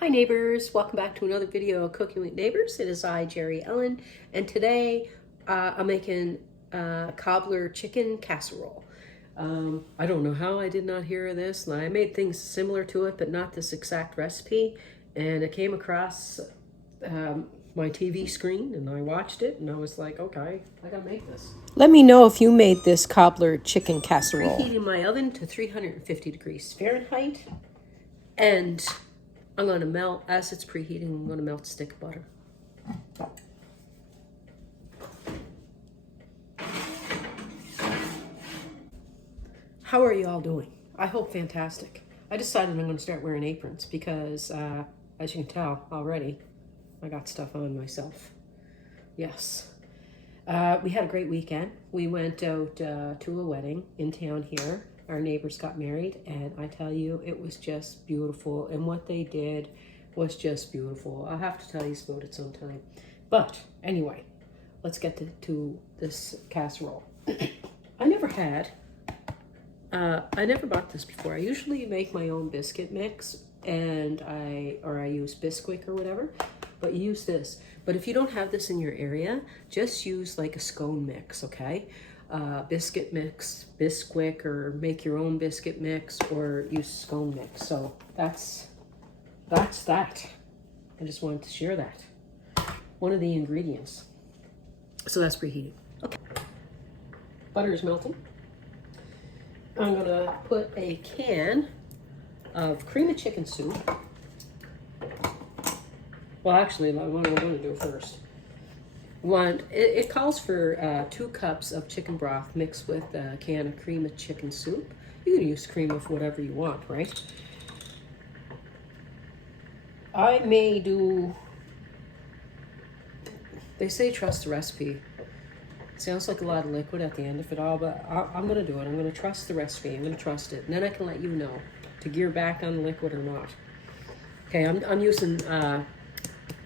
Hi neighbors, welcome back to another video of Cooking with Neighbors. It is I, Jerri-ellen, and today I'm making cobbler chicken casserole. I don't know how I did not hear of this. I made things similar to it, but not this exact recipe. And it came across my TV screen and I watched it and I was like, okay, I gotta make this. Let me know if you made this cobbler chicken casserole. Preheating my oven to 350 degrees Fahrenheit, and I'm going to melt, as it's preheating, I'm going to melt a stick of butter. How are you all doing? I hope fantastic. I decided I'm going to start wearing aprons because, as you can tell already, I got stuff on myself. Yes. We had a great weekend. We went out to a wedding in town here. Our neighbors got married, and I tell you, it was just beautiful. And what they did was just beautiful. I'll have to tell you about it sometime. But anyway, let's get to this casserole. I never bought this before. I usually make my own biscuit mix, and I use Bisquick or whatever, but use this. But if you don't have this in your area, just use like a scone mix, okay? Biscuit mix, Bisquick, or make your own biscuit mix, or use scone mix. So that's that. I just wanted to share that. One of the ingredients. So that's preheating. Okay. Butter is melting. I'm gonna put a can of cream of chicken soup. Well, actually, what I'm gonna do first. It calls for 2 cups of chicken broth mixed with a can of cream of chicken soup. You can use cream of whatever you want, right? I may do, they say trust the recipe. It sounds like a lot of liquid at the end of it all, but I'm going to do it. I'm going to trust the recipe. I'm going to trust it. And then I can let you know to gear back on the liquid or not. Okay, I'm using a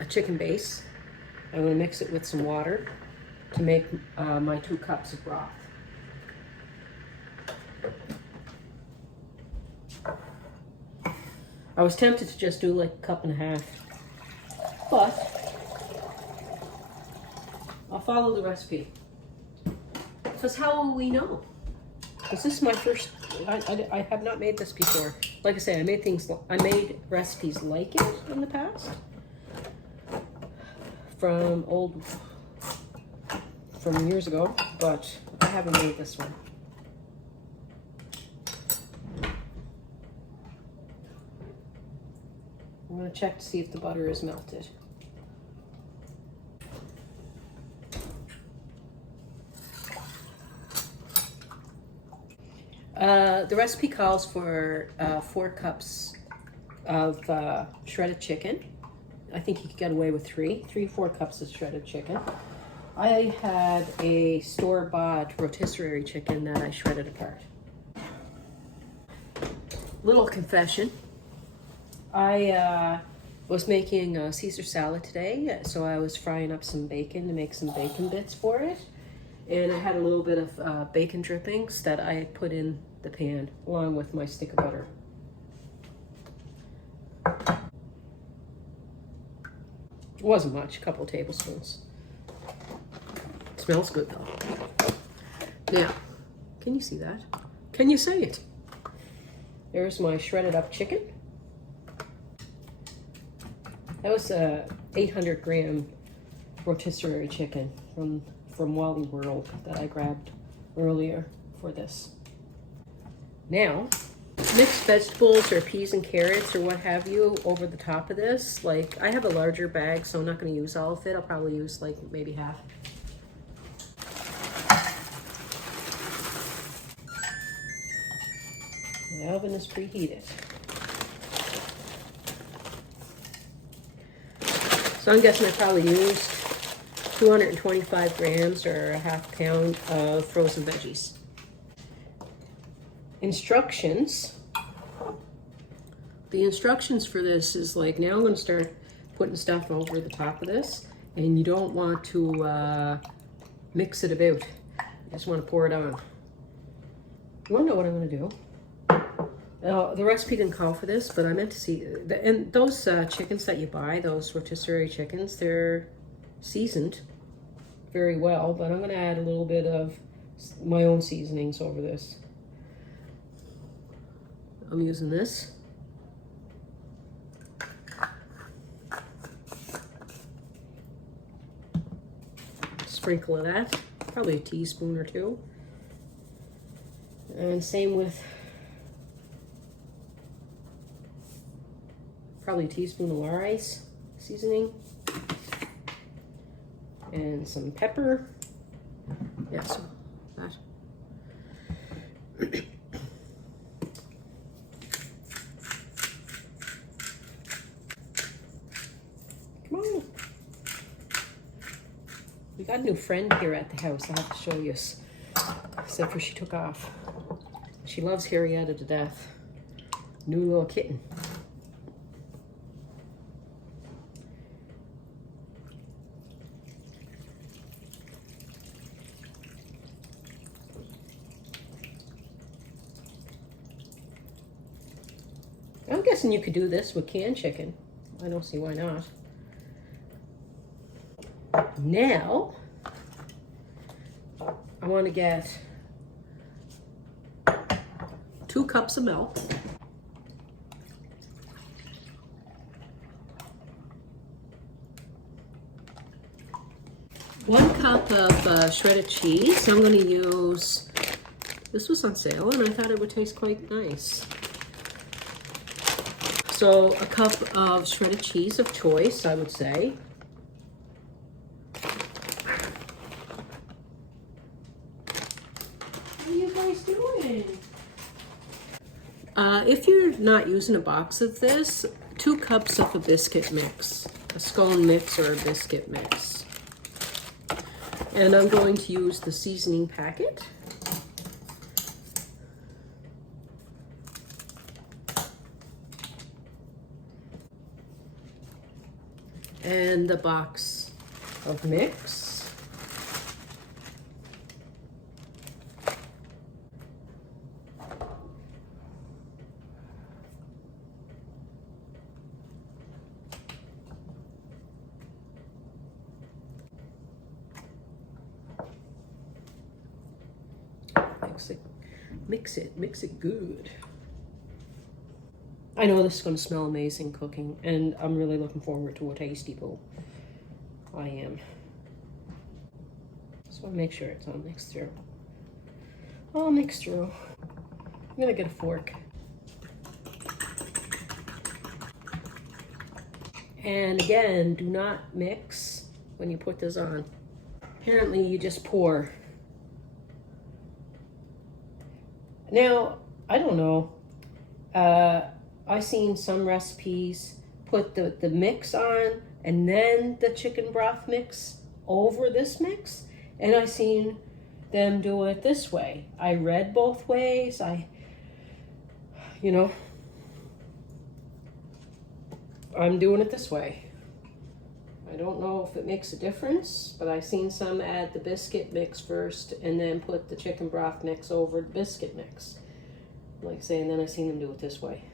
chicken base. I'm going to mix it with some water to make my 2 cups of broth. I was tempted to just do like a cup and a half, but I'll follow the recipe. Because how will we know? Because this is my first, I have not made this before. Like I say, I made recipes like it in the past. From years ago, but I haven't made this one. I'm going to check to see if the butter is melted. The recipe calls for 4 cups of shredded chicken. I think you could get away with 3 or 4 cups of shredded chicken. I had a store-bought rotisserie chicken that I shredded apart. Little confession. I was making a Caesar salad today, so I was frying up some bacon to make some bacon bits for it. And I had a little bit of bacon drippings that I put in the pan along with my stick of butter. It wasn't much, a couple tablespoons. It smells good though. Now, can you see that? Can you say it? There's my shredded up chicken. That was a 800 gram rotisserie chicken from Wally World that I grabbed earlier for this. Now, mixed vegetables or peas and carrots or what have you over the top of this. Like, I have a larger bag, so I'm not going to use all of it. I'll probably use like maybe half. The oven is preheated. So I'm guessing I probably used 225 grams or a half pound of frozen veggies. Instructions. The instructions for this is like, now I'm going to start putting stuff over the top of this, and you don't want to mix it about. You just want to pour it on. You want to know what I'm going to do? The recipe didn't call for this, but I meant to see, and those chickens that you buy, those rotisserie chickens, they're seasoned very well, but I'm gonna add a little bit of my own seasonings over this. I'm using this. Sprinkle of that, probably a teaspoon or two. And same with probably a teaspoon of lawry seasoning. And some pepper. Yeah, so that. Come on. We got a new friend here at the house. I have to show you. Except for she took off. She loves Jerri-ellen to death. New little kitten. I'm guessing you could do this with canned chicken. I don't see why not. Now, I want to get 2 cups of milk. 1 cup of shredded cheese. I'm going to use, this was on sale and I thought it would taste quite nice. So a cup of shredded cheese of choice, I would say. What are you guys doing? If you're not using a box of this, 2 cups of a biscuit mix, a scone mix or a biscuit mix. And I'm going to use the seasoning packet. And the box of mix. Mix it good. I know this is going to smell amazing cooking, and I'm really looking forward to a tasty bowl. I am. So make sure it's all mixed through. All mixed through. I'm gonna get a fork. And again, do not mix when you put this on. Apparently you just pour. Now, I don't know. I've seen some recipes put the mix on and then the chicken broth mix over this mix. And I've seen them do it this way. I read both ways. You know, I'm doing it this way. I don't know if it makes a difference, but I've seen some add the biscuit mix first and then put the chicken broth mix over the biscuit mix. Like I say, and then I've seen them do it this way.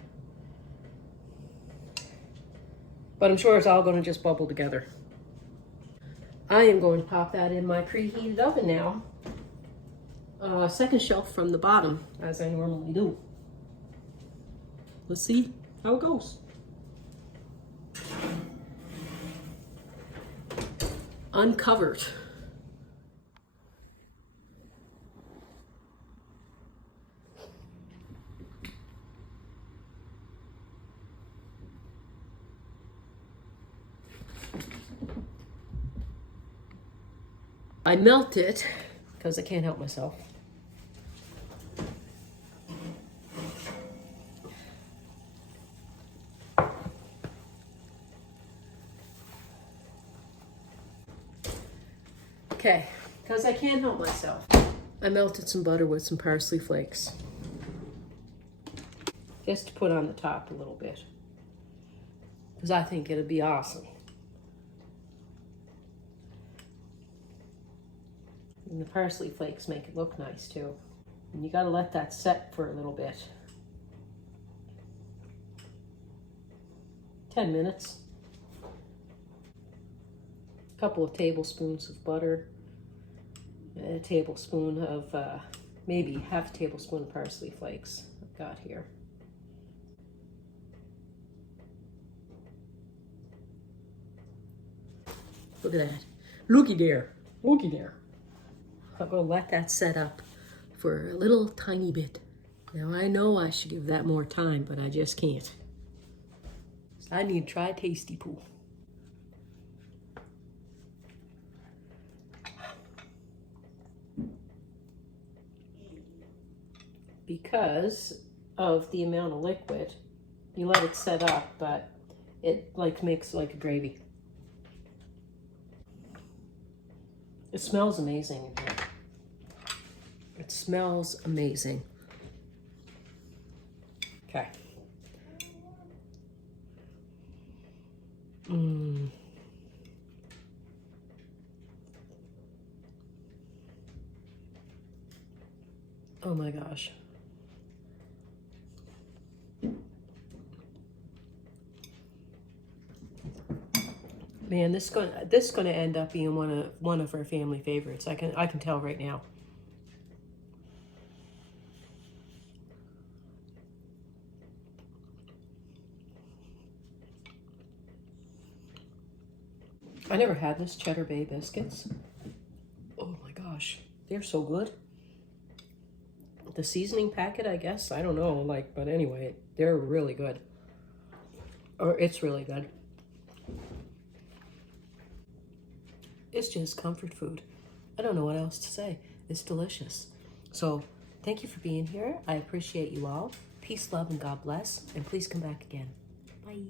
But I'm sure it's all going to just bubble together. I am going to pop that in my preheated oven now. Second shelf from the bottom, as I normally do. Let's see how it goes. Uncovered. I melt it because I can't help myself. Okay, because I can't help myself. I melted some butter with some parsley flakes. Just to put on the top a little bit. Because I think it'll be awesome. And the parsley flakes make it look nice too. And you gotta let that set for a little bit. 10 minutes. A couple of tablespoons of butter, a tablespoon of, maybe half a tablespoon of parsley flakes I've got here. Look at that. Looky there. Looky there. I'm going to let that set up for a little tiny bit. Now, I know I should give that more time, but I just can't. I need to try Tasty Poo. Because of the amount of liquid, you let it set up, but it like makes like a gravy. It smells amazing in here. It smells amazing. Okay. Oh my gosh. Man, this is gonna end up being one of our family favorites. I can tell right now. I never had this Cheddar Bay biscuits. Oh my gosh, they're so good. The seasoning packet, I guess, I don't know, like, but anyway, they're really good. Or it's really good. It's just comfort food. I don't know what else to say. It's delicious. So thank you for being here. I appreciate you all. Peace, love, and God bless. And please come back again. Bye.